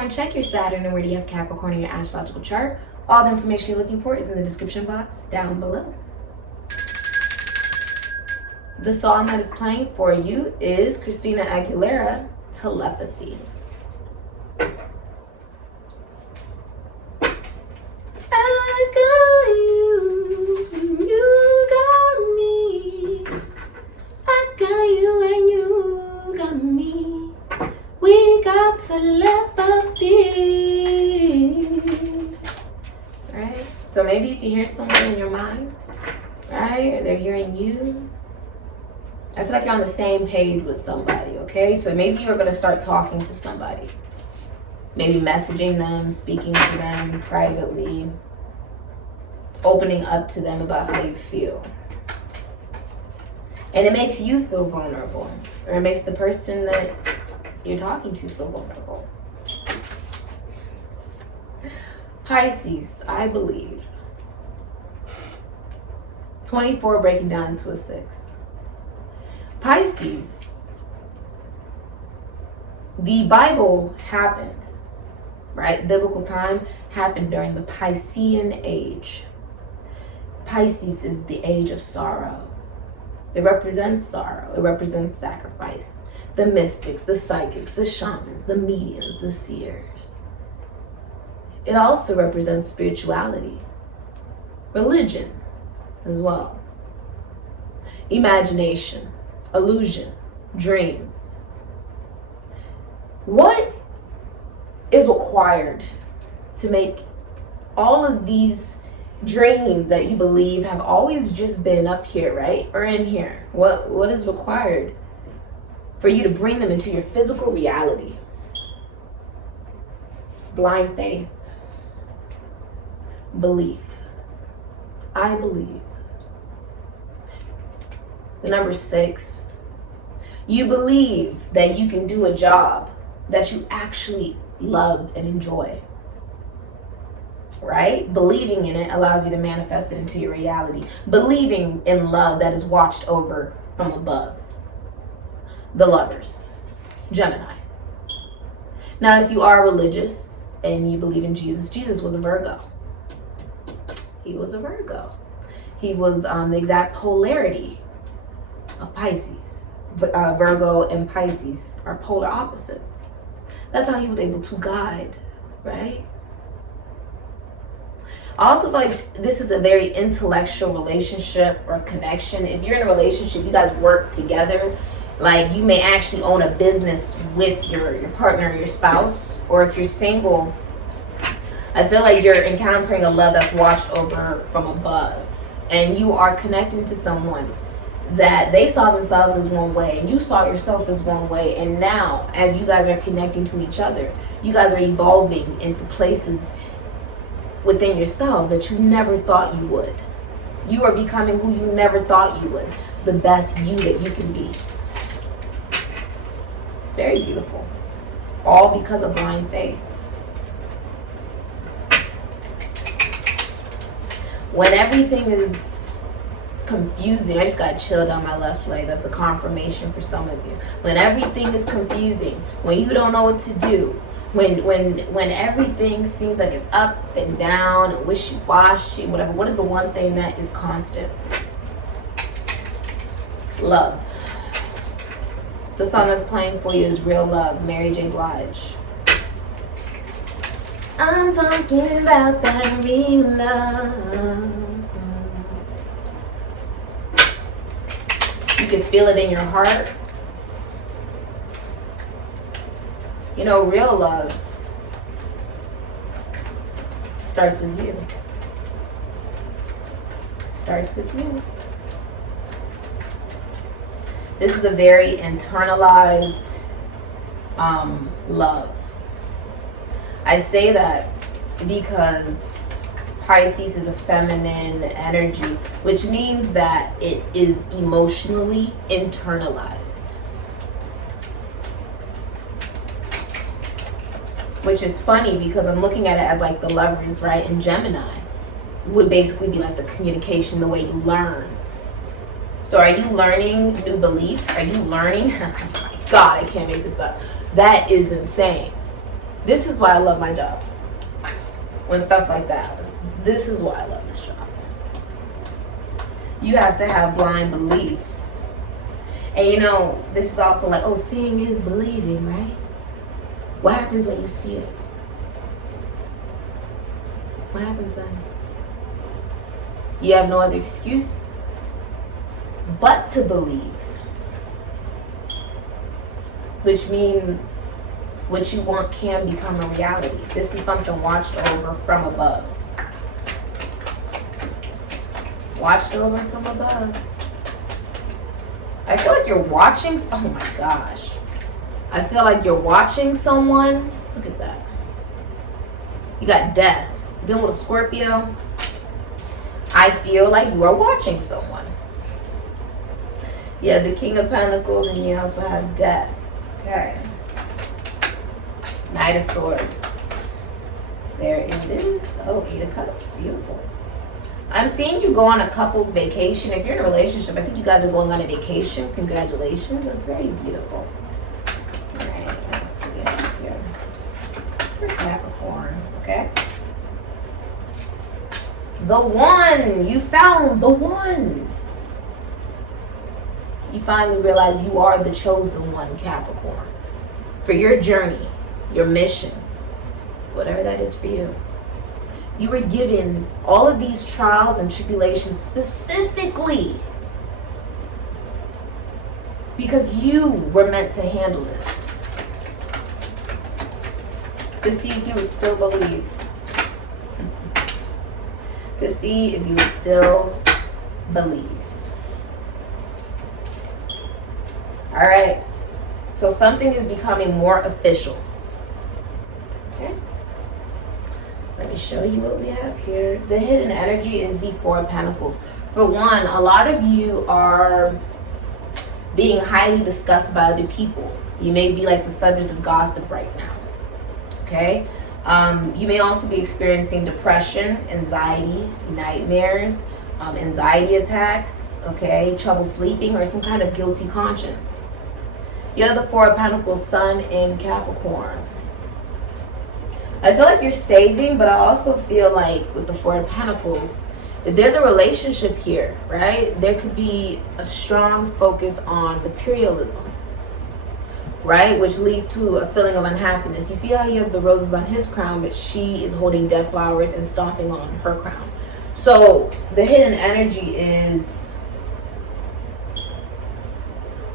Capricorn, check your Saturn and where do you have Capricorn in your astrological chart. All the information you're looking for is in the description box down below. The song that is playing for you is Christina Aguilera, Telepathy. I got you, you got me. I got you and you got me. We got telepathy. Right? So maybe you can hear someone in your mind, right? Or they're hearing you. I feel like you're on the same page with somebody, okay? So maybe you're going to start talking to somebody. Maybe messaging them, speaking to them privately, opening up to them about how you feel. And it makes you feel vulnerable, or it makes the person that you're talking to feel vulnerable. Pisces, I believe. 24 breaking down into a 6. Pisces, the Bible happened, right? Biblical time happened during the Piscean age. Pisces is the age of sorrow. It represents sorrow. It represents sacrifice. The mystics, the psychics, the shamans, the mediums, the seers. It also represents spirituality, religion as well, imagination, illusion, dreams. What is required to make all of these dreams that you believe have always just been up here, right? Or in here? What is required for you to bring them into your physical reality? Blind faith. Belief. I believe. The number 6. You believe that you can do a job that you actually love and enjoy. Right? Believing in it allows you to manifest it into your reality. Believing in love that is watched over from above. The Lovers. Gemini. Now, if you are religious and you believe in Jesus, Jesus was a Virgo. He was a Virgo. He was the exact polarity of Pisces. Virgo and Pisces are polar opposites. That's how he was able to guide, right? I also feel like this is a very intellectual relationship or connection. If you're in a relationship, you guys work together. Like, you may actually own a business with your partner or your spouse. Or if you're single, I feel like you're encountering a love that's watched over from above. And you are connecting to someone that they saw themselves as one way and you saw yourself as one way. And now, as you guys are connecting to each other, you guys are evolving into places within yourselves that you never thought you would. You are becoming who you never thought you would. The best you that you can be. It's very beautiful. All because of blind faith. When everything is confusing, I just got chill down my left leg. That's a confirmation for some of you. When everything is confusing, when you don't know what to do, when everything seems like it's up and down and wishy-washy, whatever, what is the one thing that is constant? Love. The song that's playing for you is Real Love, Mary J. Blige. I'm talking about that real love. You can feel it in your heart. You know, real love starts with you. Starts with you. This is a very internalized love. I say that because Pisces is a feminine energy, which means that it is emotionally internalized. Which is funny because I'm looking at it as like the Lovers, right? And Gemini would basically be like the communication, the way you learn. So are you learning new beliefs? Are you learning? Oh my God, I can't make this up. That is insane. This is why I love my job. When stuff like that happens. This is why I love this job. You have to have blind belief. And you know, this is also like, oh, seeing is believing, right? What happens when you see it? What happens then? You have no other excuse but to believe. Which means what you want can become a reality. This is something watched over from above. Watched over from above. I feel like you're watching, oh my gosh. I feel like you're watching someone. Look at that. You got death. You're dealing with a Scorpio. I feel like you are watching someone. Yeah, the King of Pentacles, and you also have death. Okay. Knight of Swords. There it is. Oh, 8 of Cups. Beautiful. I'm seeing you go on a couple's vacation. If you're in a relationship, I think you guys are going on a vacation. Congratulations. That's very beautiful. All right, let's see here. For Capricorn, okay? The one. You found the one. You finally realize you are the chosen one, Capricorn. For your journey, your mission, whatever that is for you. You were given all of these trials and tribulations specifically because you were meant to handle this. To see if you would still believe. To see if you would still believe. All right. So something is becoming more official. Okay. Let me show you what we have here. The hidden energy is the 4 of Pentacles. For one, a lot of you are being highly discussed by other people. You may be like the subject of gossip right now. Okay? You may also be experiencing depression, anxiety, nightmares, anxiety attacks, okay, trouble sleeping, or some kind of guilty conscience. You have the 4 of Pentacles, Sun in Capricorn. I feel like you're saving, but I also feel like with the 4 of Pentacles, if there's a relationship here, right, there could be a strong focus on materialism, right, which leads to a feeling of unhappiness. You see how he has the roses on his crown, but she is holding dead flowers and stomping on her crown. So the hidden energy is,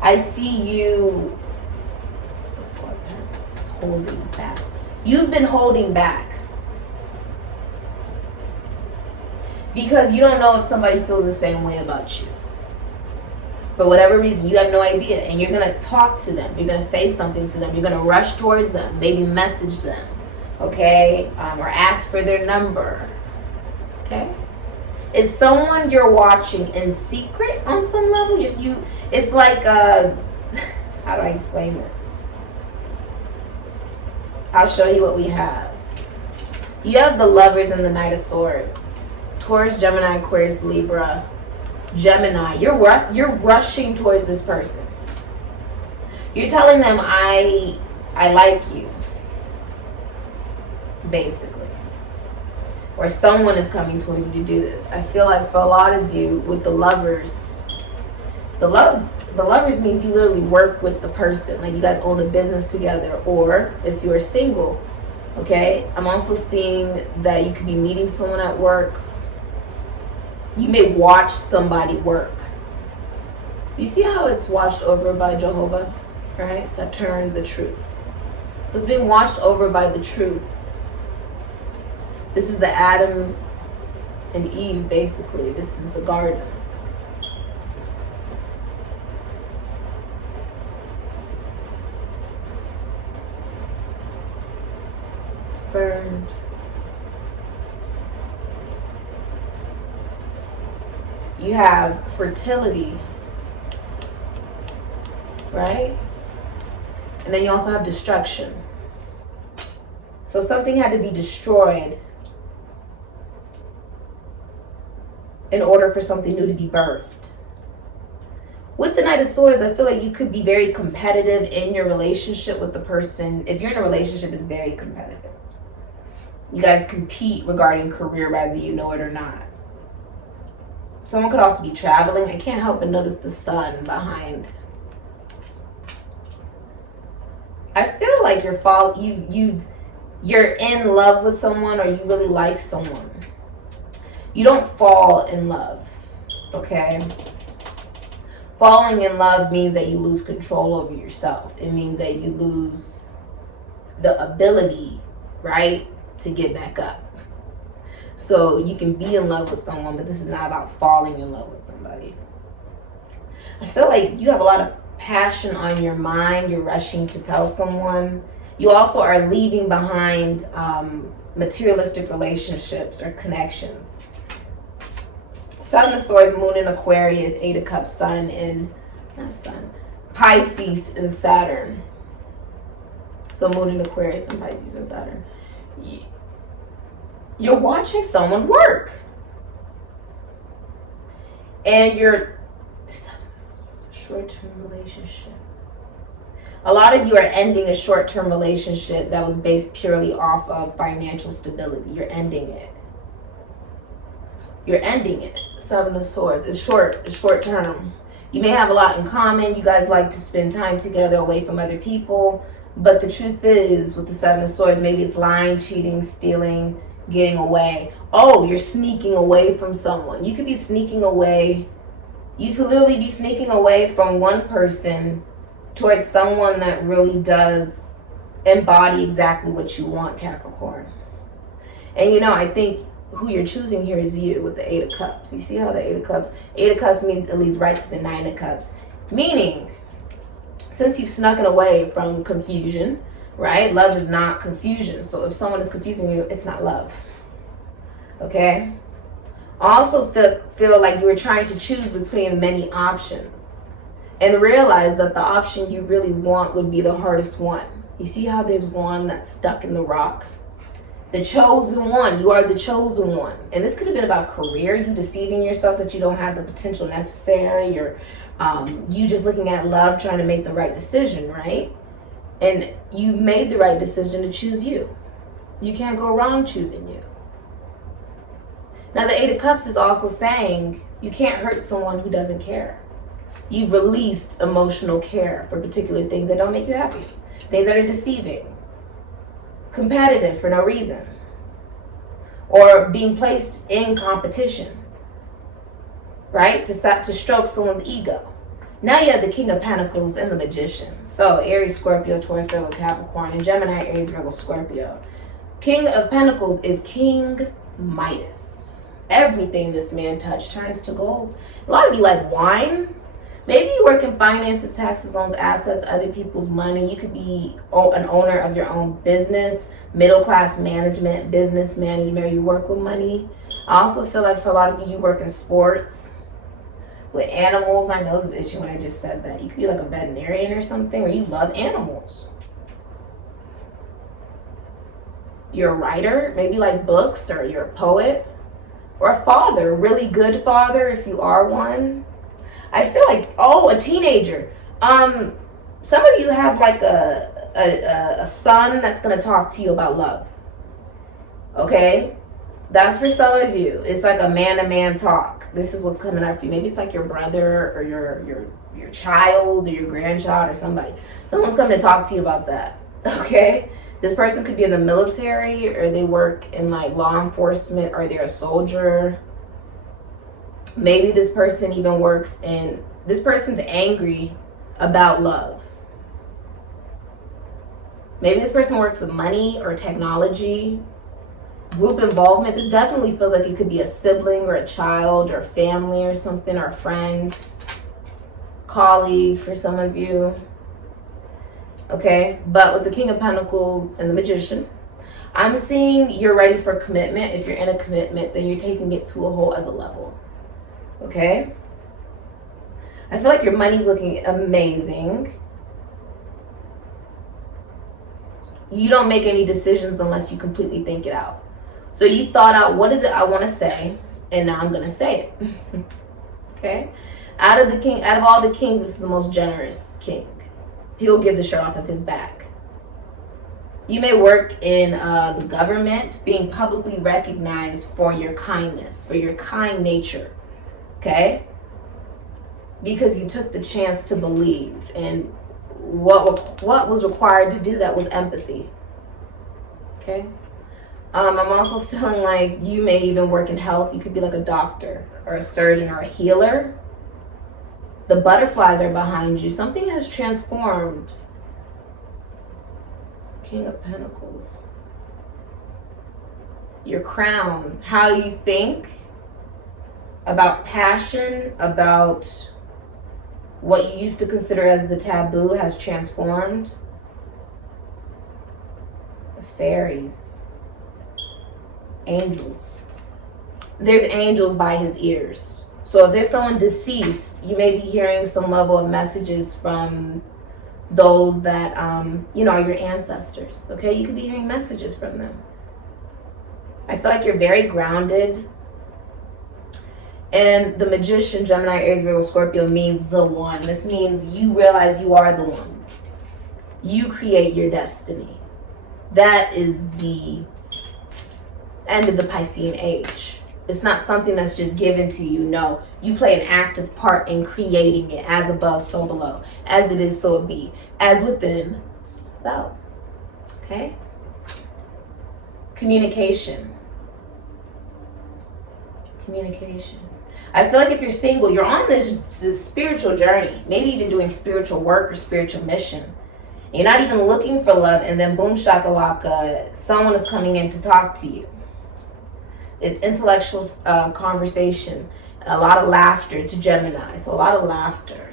I see you holding back. You've been holding back because you don't know if somebody feels the same way about you. For whatever reason, you have no idea. And you're going to talk to them. You're going to say something to them. You're going to rush towards them. Maybe message them. Okay? Or ask for their number. Okay? It's someone you're watching in secret on some level. It's like, how do I explain this? I'll show you what we have. You have the Lovers and the Knight of Swords. Taurus, Gemini, Aquarius, Libra, Gemini. You're rushing towards this person. You're telling them, I like you. Basically. Or someone is coming towards you to do this. I feel like for a lot of you with the Lovers, the Lovers means you literally work with the person. Like you guys own a business together. Or if you're single, okay? I'm also seeing that you could be meeting someone at work. You may watch somebody work. You see how it's watched over by Jehovah, right? Saturn, the truth. So it's being watched over by the truth. This is the Adam and Eve, basically. This is the garden. It's burned. You have fertility, right? And then you also have destruction. So something had to be destroyed in order for something new to be birthed. With the Knight of Swords, I feel like you could be very competitive in your relationship with the person. If you're in a relationship, it's very competitive. You guys compete regarding career, whether you know it or not. Someone could also be traveling. I can't help but notice the sun behind. I feel like you're in love with someone, or you really like someone. You don't fall in love, okay? Falling in love means that you lose control over yourself. It means that you lose the ability, right, to get back up. So you can be in love with someone, but this is not about falling in love with somebody. I feel like you have a lot of passion on your mind. You're rushing to tell someone. You also are leaving behind materialistic relationships or connections. Seven of Swords, Moon in Aquarius, Eight of Cups, Sun in, not Sun, Pisces and Saturn. So Moon in Aquarius and Pisces and Saturn. You're watching someone work. And it's a short-term relationship. A lot of you are ending a short-term relationship that was based purely off of financial stability. You're ending it. You're ending it. Seven of Swords. It's short term. You may have a lot in common. You guys like to spend time together away from other people. But the truth is, with the Seven of Swords, maybe it's lying, cheating, stealing, getting away. Oh, you're sneaking away from someone. You could be sneaking away. You could literally be sneaking away from one person towards someone that really does embody exactly what you want, Capricorn. And I think who you're choosing here is you with the Eight of Cups. You see how the Eight of Cups means it leads right to the Nine of Cups. Meaning, since you've snuck it away from confusion, right? Love is not confusion. So if someone is confusing you, it's not love. Okay? I also feel like you were trying to choose between many options and realize that the option you really want would be the hardest one. You see how there's one that's stuck in the rock? The chosen one. You are the chosen one. And this could have been about career, you deceiving yourself that you don't have the potential necessary, or you just looking at love, trying to make the right decision, right? And you made the right decision to choose you. You can't go wrong choosing you. Now, the Eight of Cups is also saying you can't hurt someone who doesn't care. You've released emotional care for particular things that don't make you happy. Things that are deceiving. Competitive for no reason, or being placed in competition, right, to stroke someone's ego. Now you have the King of Pentacles and the Magician. So Aries, Scorpio, Taurus, Virgo, Capricorn, and Gemini, Aries, Virgo, Scorpio. King of Pentacles is King Midas. Everything this man touched turns to gold. A lot of you like wine. Maybe you work in finances, taxes, loans, assets, other people's money. You could be an owner of your own business, middle-class management, business management. You work with money. I also feel like for a lot of you, you work in sports with animals. My nose is itching when I just said that. You could be like a veterinarian or something, or you love animals. You're a writer, maybe like books, or you're a poet, or a father, a really good father if you are one. I feel like, a teenager. Some of you have like a son that's going to talk to you about love. Okay? That's for some of you. It's like a man-to-man talk. This is what's coming up for you. Maybe it's like your brother or your child or your grandchild or somebody. Someone's coming to talk to you about that. Okay? This person could be in the military, or they work in like law enforcement, or they're a soldier. Maybe this person even works in, this person's angry about love. Maybe this person works with money or technology, group involvement. This definitely feels like it could be a sibling or a child or family or something, or a friend, colleague for some of you. Okay, but with the King of Pentacles and the Magician, I'm seeing you're ready for commitment. If you're in a commitment, then you're taking it to a whole other level. Okay? I feel like your money's looking amazing. You don't make any decisions unless you completely think it out. So you thought out, what is it I want to say? And now I'm going to say it. Okay? Out of all the kings, this is the most generous king. He'll give the shirt off of his back. You may work in the government, being publicly recognized for your kindness, for your kind nature, okay? Because you took the chance to believe, and what was required to do that was empathy, okay? I'm also feeling like you may even work in health. You could be like a doctor or a surgeon or a healer. The butterflies are behind you. Something has transformed. King of Pentacles. Your crown. How you think about passion, about what you used to consider as the taboo has transformed. The fairies. Angels. There's angels by his ears. So if there's someone deceased, you may be hearing some level of messages from those that, are your ancestors. Okay, you could be hearing messages from them. I feel like you're very grounded. And the Magician, Gemini, Aries, Virgo, Scorpio means the one. This means you realize you are the one. You create your destiny. That is the end of the Piscean age. It's not something that's just given to you. No, you play an active part in creating it. As above, so below. As it is, so it be. As within, so without. Okay? Communication. Communication. I feel like if you're single, you're on this spiritual journey. Maybe even doing spiritual work or spiritual mission. You're not even looking for love, and then boom shakalaka, someone is coming in to talk to you. It's intellectual conversation, a lot of laughter to Gemini. So a lot of laughter.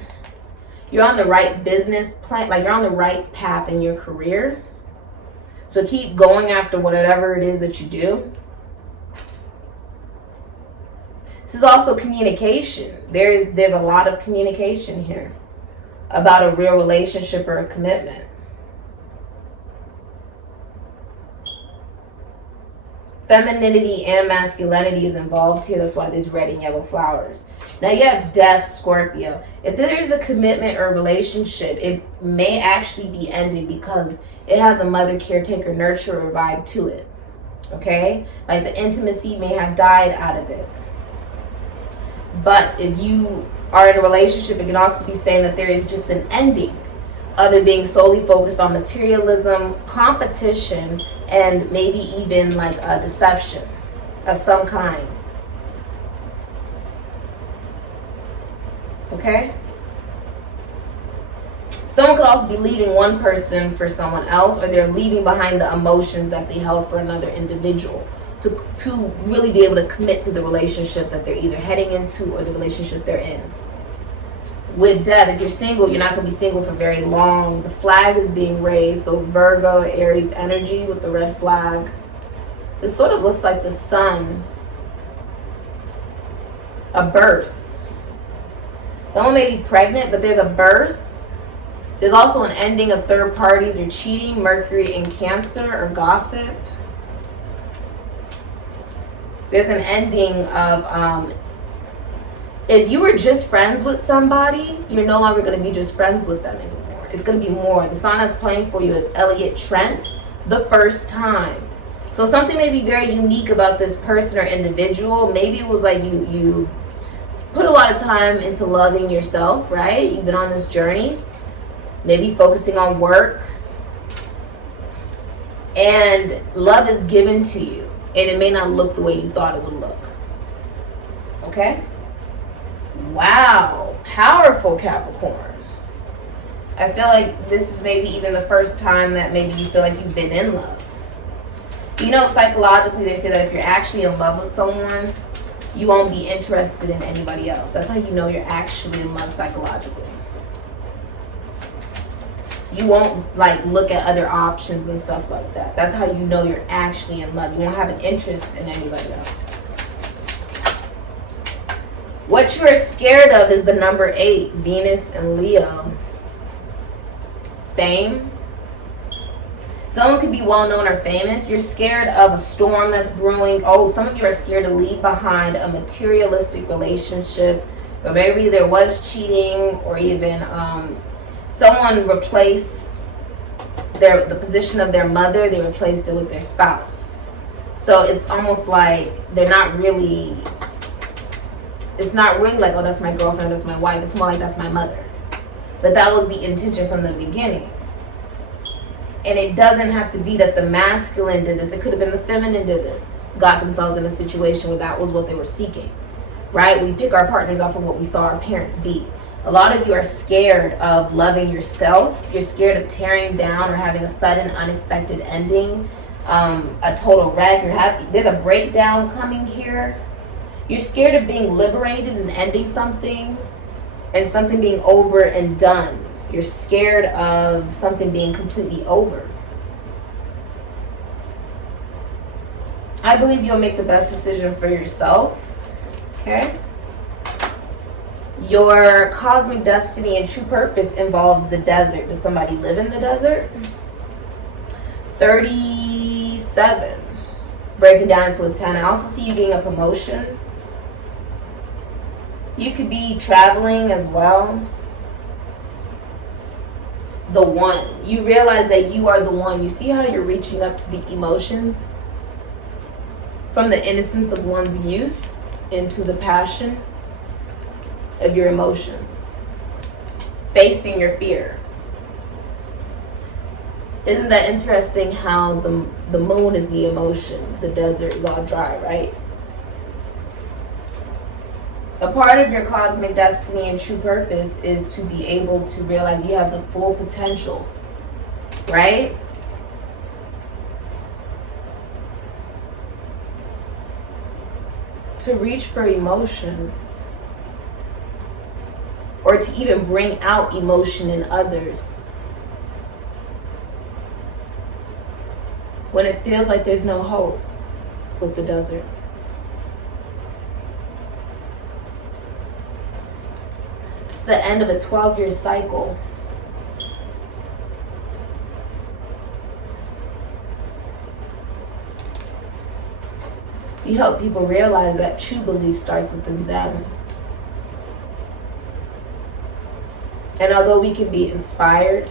You're on the right business plan, like you're on the right path in your career. So keep going after whatever it is that you do. This is also communication. There's a lot of communication here about a real relationship or a commitment. Femininity and masculinity is involved here. That's why there's red and yellow flowers. Now you have Death, Scorpio. If there is a commitment or relationship, it may actually be ending because it has a mother, caretaker, nurturer vibe to it. Okay? Like the intimacy may have died out of it. But if you are in a relationship, it can also be saying that there is just an ending of it being solely focused on materialism, competition, and maybe even like a deception of some kind. Okay? Someone could also be leaving one person for someone else, or they're leaving behind the emotions that they held for another individual to really be able to commit to the relationship that they're either heading into or the relationship they're in. With Death, if you're single, you're not going to be single for very long. The flag is being raised, so Virgo, Aries energy with the red flag. This sort of looks like the sun. A birth. Someone may be pregnant, but there's a birth. There's also an ending of third parties or cheating, Mercury in Cancer, or gossip. There's an ending of if you were just friends with somebody, you're no longer going to be just friends with them anymore. It's going to be more. The song that's playing for you is Elliot Trent, The First Time. So something may be very unique about this person or individual. Maybe it was like you put a lot of time into loving yourself, right? You've been on this journey. Maybe focusing on work. And love is given to you. And it may not look the way you thought it would look. Okay? Wow, powerful Capricorn. I feel like this is maybe even the first time that maybe you feel like you've been in love. You know, psychologically they say that if you're actually in love with someone, you won't be interested in anybody else. That's how you know you're actually in love psychologically. You won't like look at other options and stuff like that. That's how you know you're actually in love. You won't have an interest in anybody else. What you're scared of is the number 8, Venus and Leo. Fame. Someone could be well known or famous. You're scared of a storm that's brewing. Oh, some of you are scared to leave behind a materialistic relationship Or maybe there was cheating, or even someone replaced the position of their mother, they replaced it with their spouse. So it's almost like they're not really, it's not really like, oh, that's my girlfriend, that's my wife. It's more like, that's my mother. But that was the intention from the beginning. And it doesn't have to be that the masculine did this. It could have been the feminine did this. Got themselves in a situation where that was what they were seeking. Right? We pick our partners off of what we saw our parents be. A lot of you are scared of loving yourself. You're scared of tearing down or having a sudden, unexpected ending. A total wreck. There's a breakdown coming here. You're scared of being liberated and ending something, and something being over and done. You're scared of something being completely over. I believe you'll make the best decision for yourself. Okay? Your cosmic destiny and true purpose involves the desert. Does somebody live in the desert? 37. Breaking down into a 10. I also see you getting a promotion. You could be traveling as well. The one. You realize that you are the one. You see how you're reaching up to the emotions? From the innocence of one's youth into the passion of your emotions. Facing your fear. Isn't that interesting how the moon is the emotion, the desert is all dry, right? A part of your cosmic destiny and true purpose is to be able to realize you have the full potential, right? To reach for emotion, or to even bring out emotion in others. When it feels like there's no hope with the desert. It's the end of a 12-year cycle. You help people realize that true belief starts within them. And although we can be inspired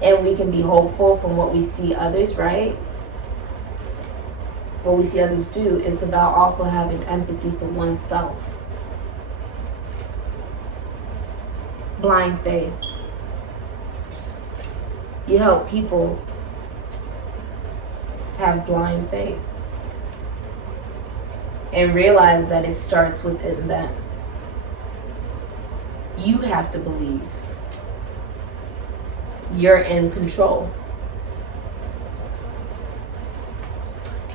and we can be hopeful from what we see others, right? What we see others do, it's about also having empathy for oneself. Blind faith. You help people have blind faith and realize that it starts within them. You have to believe you're in control.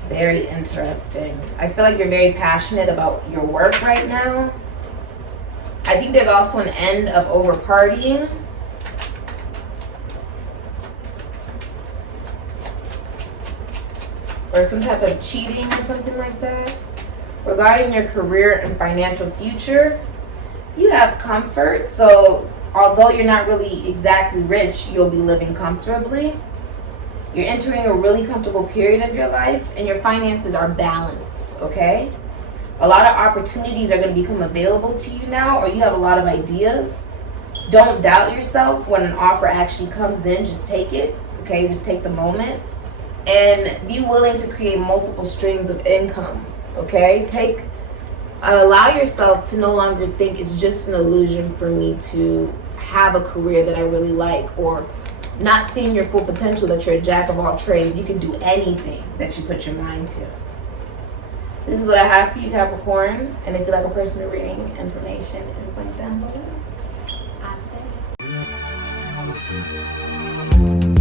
Very interesting. I feel like you're very passionate about your work right now. I think there's also an end of over partying. Or some type of cheating or something like that. Regarding your career and financial future, you have comfort. So although you're not really exactly rich, you'll be living comfortably. You're entering a really comfortable period of your life and your finances are balanced, okay? A lot of opportunities are going to become available to you now, or you have a lot of ideas. Don't doubt yourself when an offer actually comes in. Just take it, okay? Just take the moment. And be willing to create multiple streams of income, okay? Allow yourself to no longer think it's just an illusion for me to have a career that I really like, or not seeing your full potential that you're a jack of all trades. You can do anything that you put your mind to. This is what I have for you, Capricorn. And if you'd like a personal reading, information is linked down below. I say.